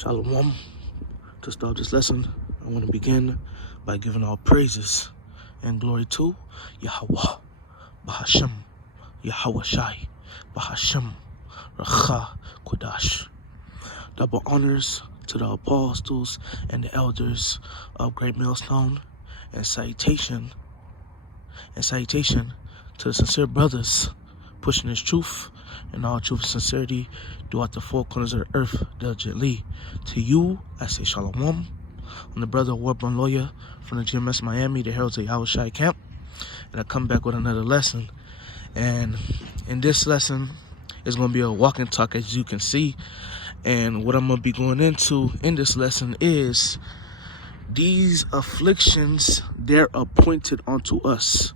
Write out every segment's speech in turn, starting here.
Shalom. To start this lesson, I want to begin by giving all praises and glory to Yahweh, Bahashem, Yahweh Shai, Bahashem, Racha, Kodash. Double honors to the apostles and the elders of Great Millstone, and salutation to the sincere brothers pushing this truth and all truth and sincerity throughout the four corners of the earth diligently. To you, I say Shalom. I'm the brother Warborn lawyer from the GMS Miami, the Heralds of Yahweh Shai camp. And I come back with another lesson. And in this lesson, it's going to be a walk and talk, as you can see. And what I'm going to be going into in this lesson is these afflictions, they're appointed unto us.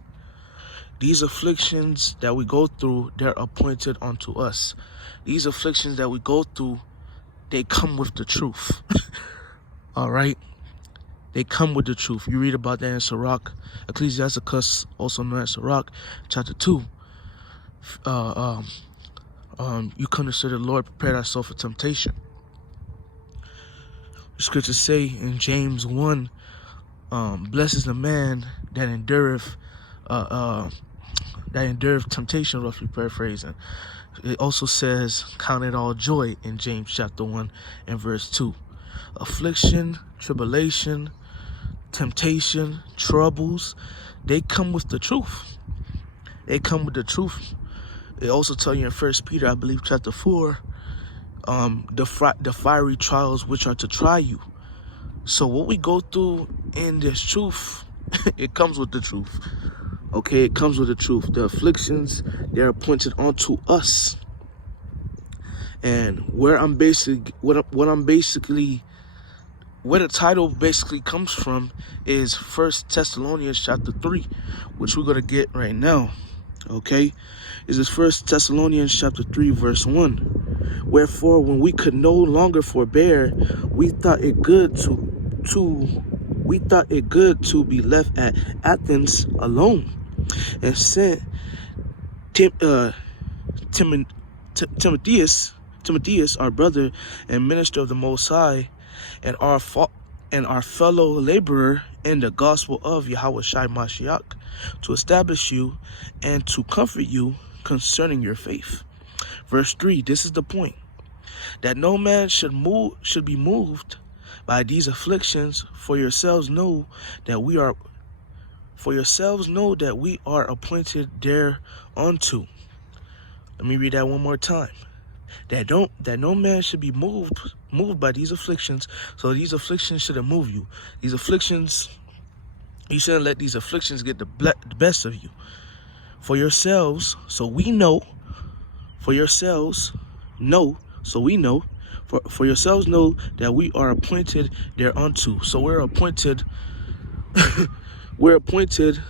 These afflictions that we go through, they're appointed unto us. These afflictions that we go through, they come with the truth. All right? They come with the truth. You read about that in Sirach, Ecclesiasticus, also known as Sirach, chapter 2. You come to say the Lord prepared ourselves for temptation. The scriptures say in James 1, blessed is the man that endureth temptation, roughly paraphrasing. It also says, count it all joy in James chapter 1 and verse 2. Affliction, tribulation, temptation, troubles, they come with the truth. They come with the truth. It also tell you in 1 Peter, I believe, chapter 4, the fiery trials which are to try you. So what we go through in this truth, it comes with the truth. Okay, it comes with the truth. The afflictions, they're appointed onto us. And where the title basically comes from is 1 Thessalonians chapter 3, which we're going to get right now. Okay, is this 1 Thessalonians chapter 3 verse 1. Wherefore, when we could no longer forbear, we thought it good to be left at Athens alone, and sent Timotheus, our brother and minister of the Most High, and our fellow laborer in the gospel of Yahweh Shai Mashiach, to establish you and to comfort you concerning your faith. Verse 3, this is the point, that no man should be moved by these afflictions, for yourselves know that we are appointed thereunto. Let me read that one more time. That no man should be moved by these afflictions. So these afflictions shouldn't move you. These afflictions, you shouldn't let these afflictions get the best of you. For yourselves, so we know. For yourselves know, so we know. For yourselves know that we are appointed thereunto. So we're appointed. We're appointed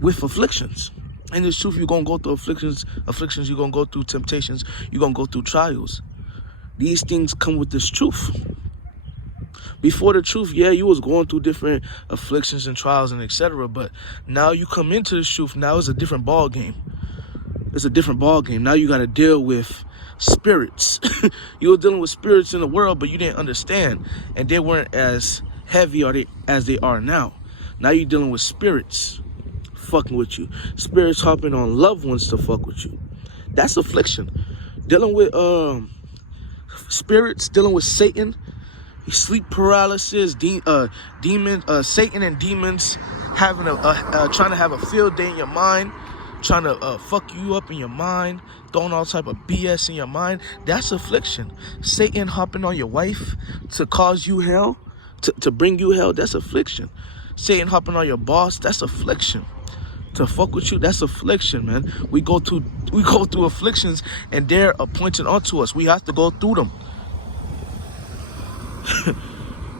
with afflictions. In this truth, you're going to go through afflictions, you're going to go through temptations, you're going to go through trials. These things come with this truth. Before the truth, yeah, you was going through different afflictions and trials and etc. But now you come into this truth, now it's a different ball game. It's a different ball game. Now you got to deal with spirits. You were dealing with spirits in the world, but you didn't understand. And they weren't as heavy as they are now. Now you're dealing with spirits fucking with you. Spirits hopping on loved ones to fuck with you. That's affliction. Dealing with spirits, dealing with Satan, sleep paralysis, Satan and demons having trying to have a field day in your mind, trying to fuck you up in your mind, throwing all type of BS in your mind. That's affliction. Satan hopping on your wife to cause you hell, to bring you hell. That's affliction. Satan hopping on your boss. That's affliction. To fuck with you, that's affliction, man. We go through afflictions, and they're appointed unto us. We have to go through them.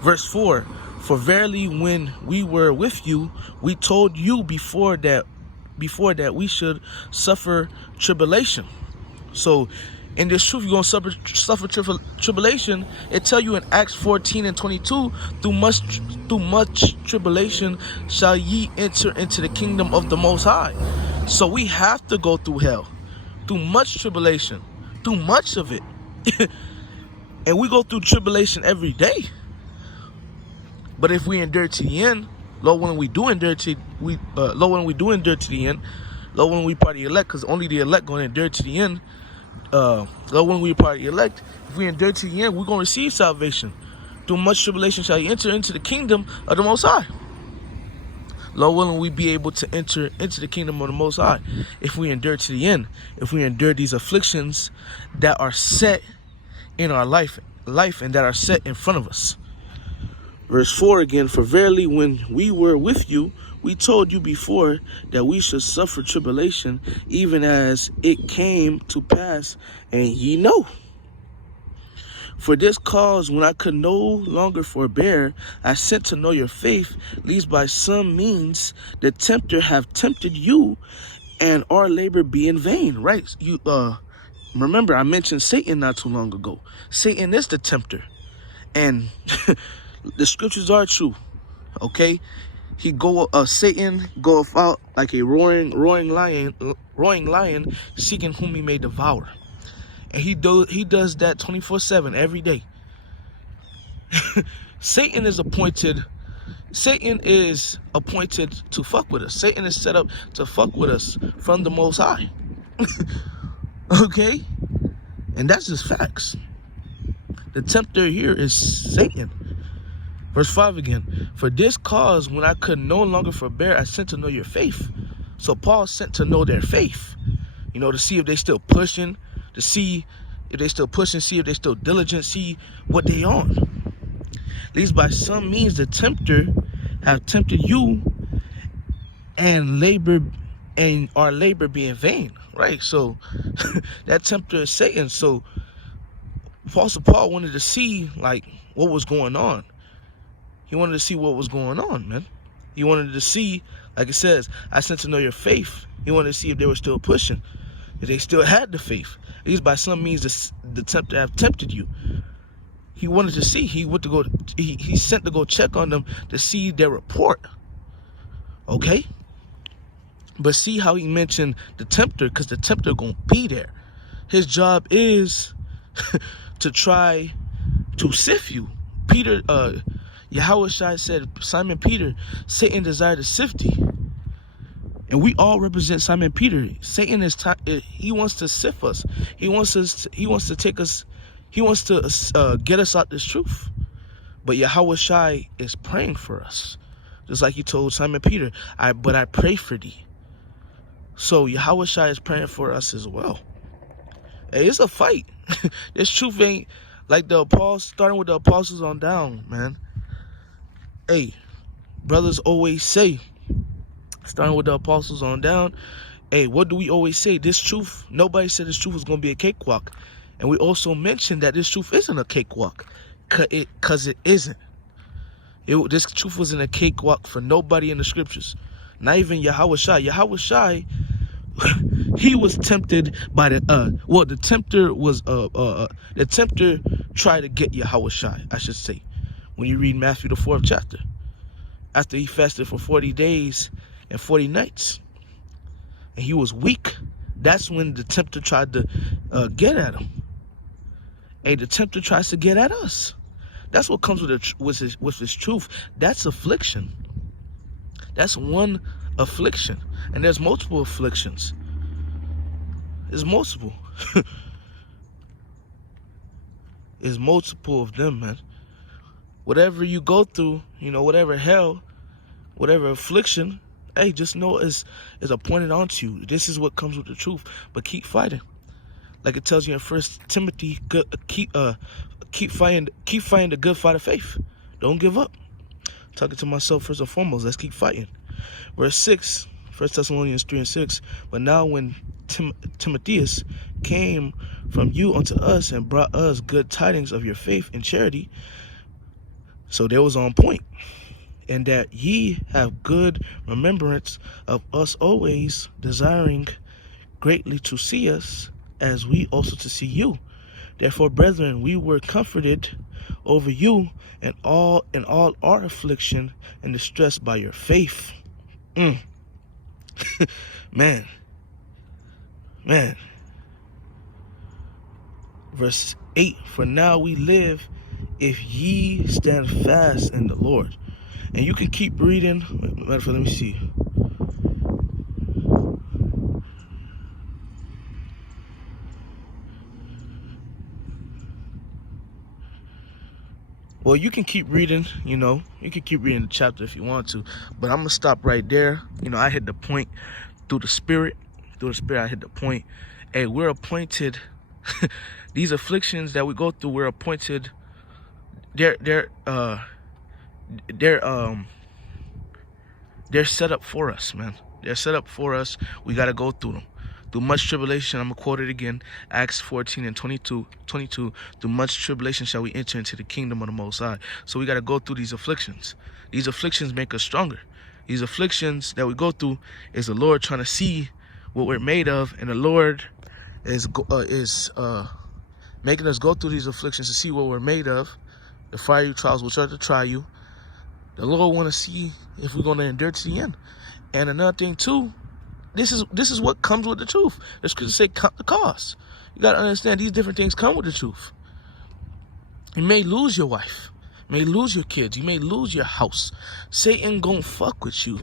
Verse 4, for verily when we were with you, we told you before that we should suffer tribulation. So in this truth, you're going to suffer tribulation. It tell you in Acts 14 and 22, through much tribulation shall ye enter into the kingdom of the Most High. So we have to go through hell, through much tribulation, through much of it. And we go through tribulation every day. But if we endure to the end, Lord willing, we do endure to Lord willing, we do endure to the end. Lord willing, we part of the elect, because only the elect going to endure to the end. Lord willing, we part of the elect. If we endure to the end, we're going to receive salvation. Through much tribulation shall you enter into the kingdom of the Most High. Lord willing, we be able to enter into the kingdom of the Most High if we endure to the end. If we endure these afflictions that are set in our life and that are set in front of us. Verse 4 again, for verily when we were with you, we told you before that we should suffer tribulation, even as it came to pass, and ye know. For this cause, when I could no longer forbear, I sent to know your faith, lest by some means the tempter have tempted you, and our labor be in vain. Right? You remember I mentioned Satan not too long ago. Satan is the tempter, and the scriptures are true. Okay, Satan goeth out like a roaring lion, seeking whom he may devour. And he does that 24/7 every day. Satan is appointed to fuck with us. Satan is set up to fuck with us from the Most High. Okay? And that's just facts. The tempter here is Satan. Verse 5 again. For this cause, when I could no longer forbear, I sent to know your faith. So Paul sent to know their faith. To see if they still pushing, see if they still diligent, see what they on. Lest by some means the tempter have tempted you, and our labor be in vain. Right? So that tempter is Satan. So Apostle Paul wanted to see what was going on. He wanted to see what was going on, man. He wanted to see, like it says, I sent to know your faith. He wanted to see if they were still pushing, if they still had the faith. At least by some means the tempter have tempted you. He wanted to see. He sent to go check on them to see their report. Okay? But see how he mentioned the tempter, because the tempter gonna be there. His job is to try to sift you. Yahushua said, Simon Peter, Satan desired to sift thee. And we all represent Simon Peter. Satan he wants to sift us. He wants to get us out this truth. But Yahushua is praying for us. Just like he told Simon Peter, but I pray for thee. So Yahushua is praying for us as well. Hey, it's a fight. This truth ain't like starting with the apostles on down, man. Hey, brothers always say, starting with the apostles on down, hey, what do we always say? This truth, nobody said this truth was going to be a cakewalk. And we also mentioned that this truth isn't a cakewalk, because it isn't. This truth wasn't a cakewalk for nobody in the scriptures. Not even Yahushua. Yahushua, he was tempted by the tempter tried to get Yahushua, I should say. When you read Matthew the 4th chapter, after he fasted for 40 days and 40 nights, and he was weak, that's when the tempter tried to get at him. Hey, the tempter tries to get at us. That's what comes with this truth. That's affliction. That's one affliction, and there's multiple afflictions. There's multiple. There's multiple of them, man. Whatever you go through, whatever hell, whatever affliction, hey, just know is appointed onto you. This is what comes with the truth. But keep fighting, like it tells you in 1 Timothy. Keep fighting the good fight of faith. Don't give up. Talking to myself first and foremost. Let's keep fighting. Verse 6, 1 Thessalonians 3:6. But now when Timotheus came from you unto us and brought us good tidings of your faith and charity, so they was on point, and that ye have good remembrance of us, always desiring greatly to see us, as we also to see you. Therefore, brethren, we were comforted over you in all our affliction and distress by your faith. Man. Verse 8, for now we live if ye stand fast in the Lord. And you can keep reading. Matter of fact, let me see. Well, you can keep reading, you know. You can keep reading the chapter if you want to. But I'm going to stop right there. You know, I hit the point through the Spirit. Through the Spirit, I hit the point. Hey, we're appointed. These afflictions that we go through, we're appointed. They're set up for us, man. They're set up for us. We got to go through them. Through much tribulation, I'm going to quote it again, Acts 14 and 22, through much tribulation shall we enter into the kingdom of the Most High. So we got to go through these afflictions. These afflictions make us stronger. These afflictions that we go through is the Lord trying to see what we're made of, and the Lord is making us go through these afflictions to see what we're made of. The fiery trials will start to try you. The Lord want to see if we're going to endure to the end. And another thing too, this is what comes with the truth. The scriptures say count the cost. You got to understand these different things come with the truth. You may lose your wife. You may lose your kids. You may lose your house. Satan gonna fuck with you.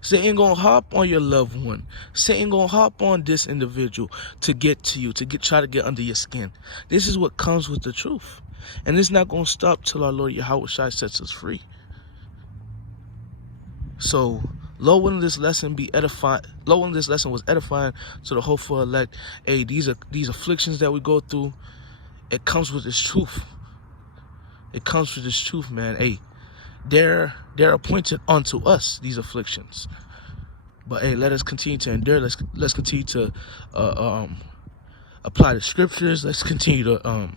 Satan gonna hop on your loved one. Satan gonna hop on this individual to get to you, try to get under your skin. This is what comes with the truth. And it's not gonna stop till our Lord Yahweh Shai sets us free. So, Lord willing this lesson be edifying. Lord willing this lesson was edifying to the hopeful elect. Hey, these afflictions that we go through, it comes with this truth. It comes with this truth, man. Hey, they're appointed unto us, these afflictions. But hey, let us continue to endure. Let's continue to apply the scriptures. Let's continue to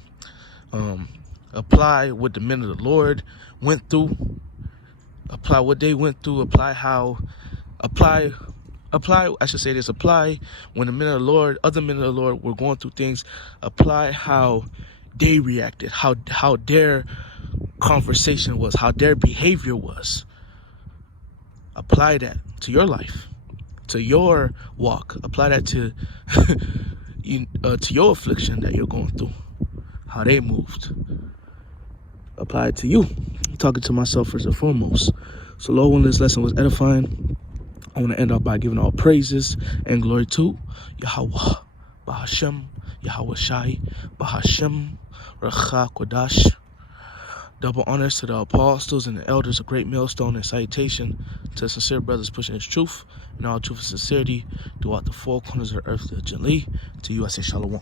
apply what the men of the Lord went through. Apply what they went through. Apply when the men of the Lord, other men of the Lord were going through things. Apply how they reacted, how their conversation was, how their behavior was. Apply that to your life, to your walk. Apply that to to your affliction that you're going through, how they moved. Apply it to you. I'm talking to myself first and foremost. So Lord, when this lesson was edifying, I want to end up by giving all praises and glory to Yahweh, Bahashem, Yahweh Shai, Bahashem, Racha Kodash. Double honors to the apostles and the elders, a great millstone and salutation to the sincere brothers pushing his truth and all truth and sincerity throughout the four corners of the earth, gently. To you I say shalom.